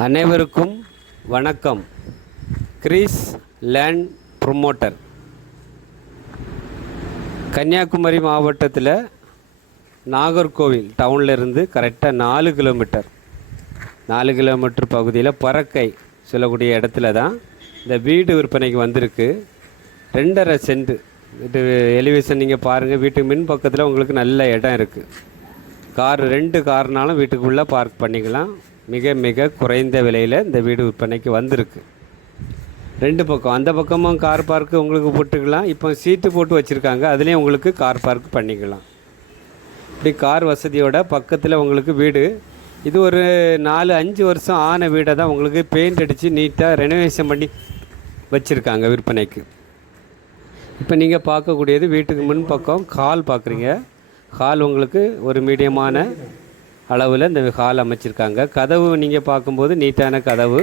அனைவருக்கும் வணக்கம். Greece land promoter. Kanyakumari மாவட்டத்தில் நாகர்கோவில் டவுன்லேருந்து கரெக்டாக நாலு கிலோமீட்டர். நாலு கிலோமீட்டர் பகுதியில் பறக்கை சொல்லக்கூடிய இடத்துல தான் இந்த வீடு விற்பனைக்கு வந்திருக்கு. ரெண்டரை சென்ட். இது எலிவேஷன் நீங்கள் பாருங்கள் வீட்டு மின் பக்கத்தில் உங்களுக்கு நல்ல இடம் இருக்குது கார் ரெண்டு கார்னாலும் வீட்டுக்குள்ளே பார்க் பண்ணிக்கலாம். மிக மிக குறைந்த விலையில் இந்த வீடு விற்பனைக்கு வந்திருக்கு. ரெண்டு பக்கம். அந்த பக்கமும் கார் பார்க்கு உங்களுக்கு போட்டுக்கலாம். இப்போ சீட்டு போட்டு வச்சுருக்காங்க. அதுலேயும் உங்களுக்கு கார் பார்க் பண்ணிக்கலாம். இப்படி கார் வசதியோட பக்கத்தில் உங்களுக்கு வீடு. இது ஒரு நாலு அஞ்சு வருஷம் ஆன வீடை தான் உங்களுக்கு பெயிண்ட் அடித்து நீட்டாக ரெனோவேஷன் பண்ணி வச்சுருக்காங்க விற்பனைக்கு. இப்போ நீங்கள் பார்க்கக்கூடியது வீட்டுக்கு முன் பக்கம் ஹால் பார்க்குறீங்க. ஹால் உங்களுக்கு ஒரு மீடியமான அளவில் இந்த ஹால் அமைச்சிருக்காங்க. கதவு நீங்கள் பார்க்கும்போது நீட்டான கதவு.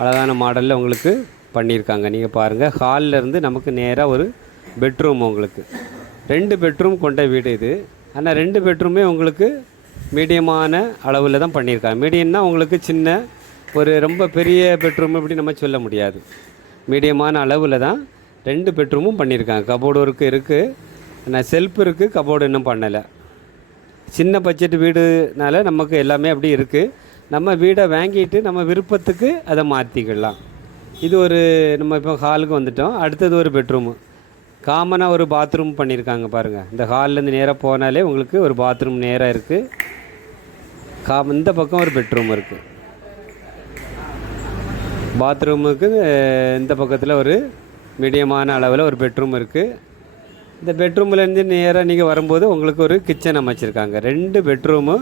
அழகான மாடலில் உங்களுக்கு பண்ணியிருக்காங்க. நீங்கள் பாருங்கள் ஹாலில் இருந்து நமக்கு நேராக ஒரு பெட்ரூம் உங்களுக்கு. ரெண்டு பெட்ரூம் கொண்ட வீடு இது. ஆனால் ரெண்டு பெட்ரூமே உங்களுக்கு மீடியமான அளவில் தான் பண்ணியிருக்காங்க. மீடியம்னா உங்களுக்கு சின்ன ஒரு ரொம்ப பெரிய பெட்ரூம் இப்படி நம்ம சொல்ல முடியாது. மீடியமான அளவில் தான் ரெண்டு பெட்ரூமும் பண்ணியிருக்காங்க. கபோர்டு ஒர்க்கு இருக்குது ஆனால் செல்ஃப் இருக்குது கபோர்டு இன்னும் பண்ணலை. சின்ன பட்ஜெட் வீடுனால நமக்கு எல்லாமே அப்படி இருக்குது நம்ம வீடை வாங்கிட்டு நம்ம விருப்பத்துக்கு அதை மாற்றிக்கலாம் இது ஒரு நம்ம இப்போ ஹாலுக்கு வந்துட்டோம். அடுத்தது ஒரு பெட்ரூமு காமனாக ஒரு பாத்ரூம் பண்ணியிருக்காங்க பாருங்கள் இந்த ஹால்லேருந்து நேராக போனாலே உங்களுக்கு ஒரு பாத்ரூம் நேராக இருக்குது கா இந்த பக்கம் ஒரு பெட்ரூம் இருக்குது பாத்ரூமுக்கு இந்த பக்கத்தில் ஒரு மீடியமான அளவில் ஒரு பெட்ரூம் இருக்குது இந்த பெட்ரூம்லேருந்து நேராக நீங்கள் வரும்போது உங்களுக்கு ஒரு கிச்சன் அமைச்சிருக்காங்க. ரெண்டு பெட்ரூமு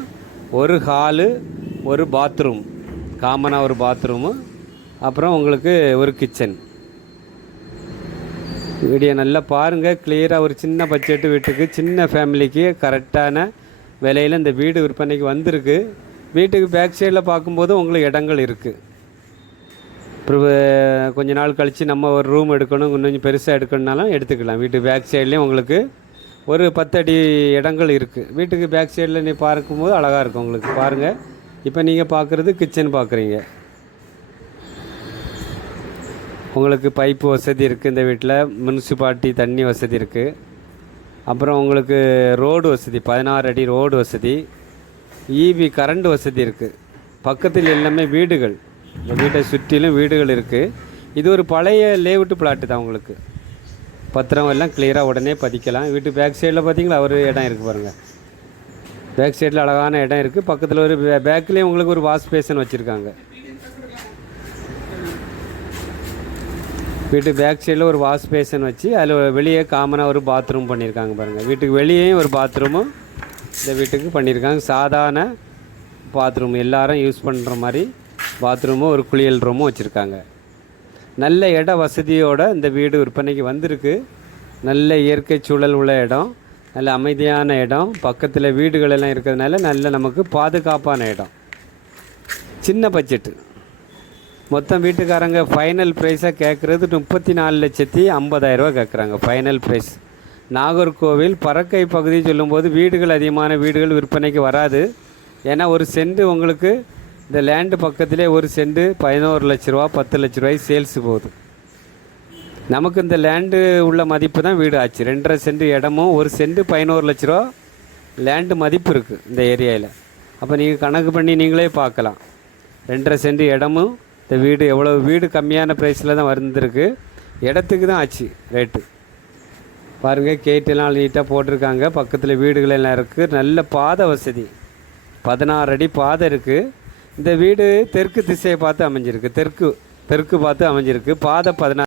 ஒரு ஹாலு ஒரு பாத்ரூம் காமனாக ஒரு பாத்ரூமு அப்புறம் உங்களுக்கு ஒரு கிச்சன் வீடியோ நல்லா பாருங்கள் கிளியராக ஒரு சின்ன பட்ஜெட்டு வீட்டுக்கு சின்ன ஃபேமிலிக்கு கரெக்டான விலையில் இந்த வீடு விற்பனைக்கு வந்திருக்கு. வீட்டுக்கு பேக் சைடில் பார்க்கும்போது உங்களுக்கு இடங்கள் இருக்குது அப்புறம் கொஞ்ச நாள் கழித்து நம்ம ஒரு ரூம் எடுக்கணும் கொஞ்சம் பெருசாக எடுக்கணுனாலும் எடுத்துக்கலாம். வீட்டு பேக் சைட்லேயும் உங்களுக்கு ஒரு பத்தடி இடங்கள் இருக்குது வீட்டுக்கு பேக் சைடில் நீ பார்க்கும்போது அழகாக இருக்கும் உங்களுக்கு. பாருங்கள் இப்போ நீங்கள் பார்க்குறது கிச்சன் பார்க்குறீங்க. உங்களுக்கு பைப்பு வசதி இருக்குது இந்த வீட்டில் முனிசிபாலிட்டி தண்ணி வசதி இருக்குது அப்புறம் உங்களுக்கு ரோடு வசதி பதினாறு அடி ரோடு வசதி. ஈபி கரண்ட் வசதி இருக்குது பக்கத்தில் எல்லாமே வீடுகள். இந்த வீட்டை சுற்றிலும் வீடுகள் இருக்குது இது ஒரு பழைய லேவுட்டு பிளாட்டு தான் உங்களுக்கு. பத்திரம் எல்லாம் கிளியராக உடனே பதிக்கலாம். வீட்டு பேக் சைடில் பார்த்தீங்களா? ஒரு இடம் இருக்குது பாருங்கள் பேக் சைடில் அழகான இடம் இருக்குது பக்கத்தில் ஒரு பே- பேக்லேயும் உங்களுக்கு ஒரு வாஷ் பேசன் வச்சுருக்காங்க. வீட்டு பேக் சைடில் ஒரு வாஷ் பேசன் வச்சு அதில் வெளியே காமனாக ஒரு பாத்ரூம் பண்ணியிருக்காங்க பாருங்கள் வீட்டுக்கு வெளியேயும் ஒரு பாத்ரூமும் இந்த வீட்டுக்கு பண்ணியிருக்காங்க சாதாரண பாத்ரூம் எல்லாரும் யூஸ் பண்ணுற மாதிரி பாத்ரூமும் ஒரு குளியல் ரூமும் வச்சுருக்காங்க. நல்ல இட வசதியோட இந்த வீடு விற்பனைக்கு வந்திருக்கு. நல்ல இயற்கை சூழல் உள்ள இடம். நல்ல அமைதியான இடம். பக்கத்தில் வீடுகள் எல்லாம் இருக்கிறதுனால நல்ல நமக்கு பாதுகாப்பான இடம். சின்ன பட்ஜெட்டு மொத்தம் வீட்டுக்காரங்க ஃபைனல் ப்ரைஸாக கேட்குறது முப்பத்தி நாலு லட்சத்தி ஐம்பதாயிரரூவா கேட்குறாங்க ஃபைனல் ப்ரைஸ் நாகர்கோவில் பறக்கை பகுதி சொல்லும்போது வீடுகள் அதிகமான வீடுகள் விற்பனைக்கு வராது. ஏன்னா ஒரு சென்ட் உங்களுக்கு இந்த லேண்டு பக்கத்திலே ஒரு செண்டு பதினோரு லட்ச ரூபா பத்து லட்ச ரூபாய் சேல்ஸ் போகுது. நமக்கு இந்த லேண்டு உள்ள மதிப்பு தான் வீடு ஆச்சு. ரெண்டரை செண்டு இடமும் ஒரு செண்டு பதினோரு லட்ச ரூபா லேண்டு மதிப்பு இருக்குது இந்த ஏரியாவில் அப்போ நீங்கள் கணக்கு பண்ணி நீங்களே பார்க்கலாம். ரெண்டரை சென்ட் இடமும் இந்த வீடு எவ்வளோ வீடு கம்மியான ப்ரைஸில் தான் வந்திருக்கு. இடத்துக்கு தான் ஆச்சு ரேட்டு பாருங்கள் கேட்டெல்லாம் நீட்டாக போட்டிருக்காங்க. பக்கத்தில் வீடுகள் எல்லாம் இருக்குது நல்ல பாதை வசதி. பதினாறு அடி பாதை இருக்குது இந்த வீடு தெற்கு திசையை பார்த்து அமைஞ்சிருக்கு. தெற்கு தெற்கு பார்த்து அமைஞ்சிருக்கு. பாதை பதினாறு